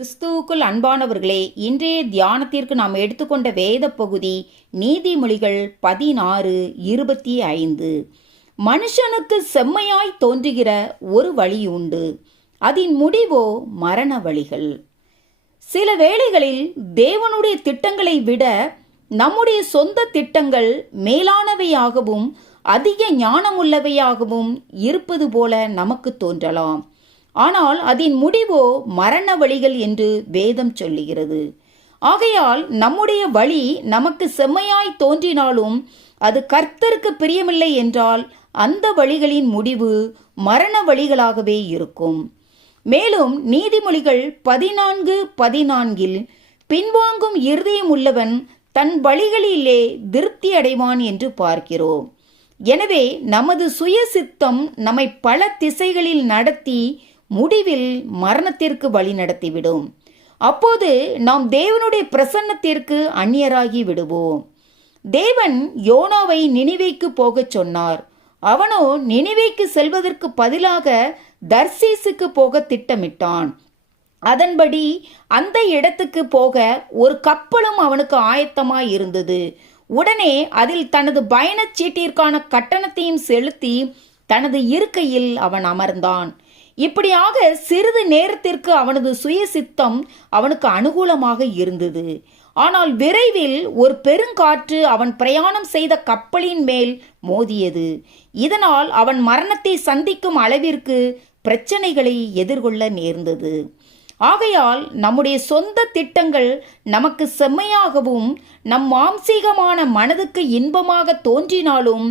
கிறிஸ்துவுக்குள் அன்பானவர்களே, இன்றைய தியானத்திற்கு நாம் எடுத்துக்கொண்ட வேத பகுதி நீதிமொழிகள் 16:25. மனுஷனுக்கு செம்மையாய் தோன்றுகிற ஒரு வழி உண்டு, அதன் முடிவோ மரண வழிகள். சில வேளைகளில் தேவனுடைய திட்டங்களை விட நம்முடைய சொந்த திட்டங்கள் மேலானவையாகவும் அதிக ஞானமுள்ளவையாகவும் இருப்பது போல நமக்கு தோன்றலாம். ஆனால் அதன் முடிவோ மரண வழிகள் என்று வேதம் சொல்லுகிறது. ஆகையால் நம்முடைய வழி நமக்கு செம்மையாய் தோன்றினாலும் அது கர்த்தருக்கு பிரியமில்லை என்றால் அந்த வழிகளின் முடிவு மரண வழிகளாகவே இருக்கும். மேலும் நீதிமொழிகள் 14:14 பின்வாங்கும் இருதயம் உள்ளவன் தன் வழிகளிலே திருப்தி அடைவான் என்று பார்க்கிறோம். எனவே நமது சுய சித்தம் நம்மை பல திசைகளில் நடத்தி முடிவில் மரணத்திற்கு வழி நடத்திவிடும். அப்போது நாம் தேவனுடைய பிரசன்னத்திற்கு அந்நியராகி விடுவோம். தேவன் யோனாவை நினிவேக்கு போகச் சொன்னார். அவனோ நினிவேக்கு செல்வதற்கு பதிலாக தர்சீசுக்கு போக திட்டமிட்டான். அதன்படி அந்த இடத்துக்கு போக ஒரு கப்பலும் அவனுக்கு ஆயத்தமாய் இருந்தது. உடனே அதில் தனது பயணச் சீட்டிற்கான கட்டணத்தையும் செலுத்தி தனது இருக்கையில் அவன் அமர்ந்தான். இப்படியாக சிறிது நேரத்திற்கு அவனது சுய சித்தம் அவனுக்கு அனுகூலமாக இருந்தது. ஆனால் விரைவில் ஒரு பெருங்காற்று அவன் பிரயாணம் செய்த கப்பலின் மேல் மோதியது. இதனால் அவன் மரணத்தை சந்திக்கும் அளவிற்கு பிரச்சனைகளை எதிர்கொள்ள நேர்ந்தது. ஆகையால் நம்முடைய சொந்த திட்டங்கள் நமக்கு செம்மையாகவும் நம் மாம்சீகமான மனதுக்கு இன்பமாக தோன்றினாலும்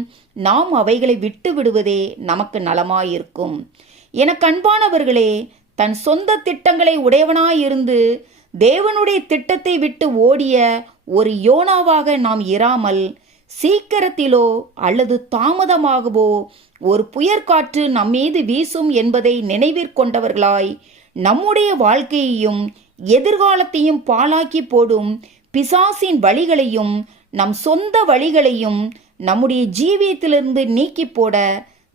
நாம் அவைகளை விட்டு விடுவதே நமக்கு நலமாயிருக்கும். எனக்கு அன்பானவர்களே, தன் சொந்த திட்டங்களை உடையவனாயிருந்து தேவனுடைய திட்டத்தை விட்டு ஓடிய ஒரு யோனாவாக நாம் இராமல், சீக்கிரத்திலோ அல்லது தாமதமாகவோ ஒரு புயற்காற்று நம்மீது வீசும் என்பதை நினைவிற்கொண்டவர்களாய் நம்முடைய வாழ்க்கையையும் எதிர்காலத்தையும் பாழாக்கி போடும் பிசாசின் வழிகளையும் நம் சொந்த வழிகளையும் நம்முடைய ஜீவியத்திலிருந்து நீக்கி போட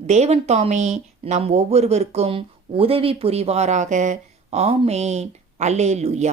தேவன் தாமே நம் ஒவ்வொருவருக்கும் உதவி புரிவாராக. ஆமேன். அல்லேலூயா.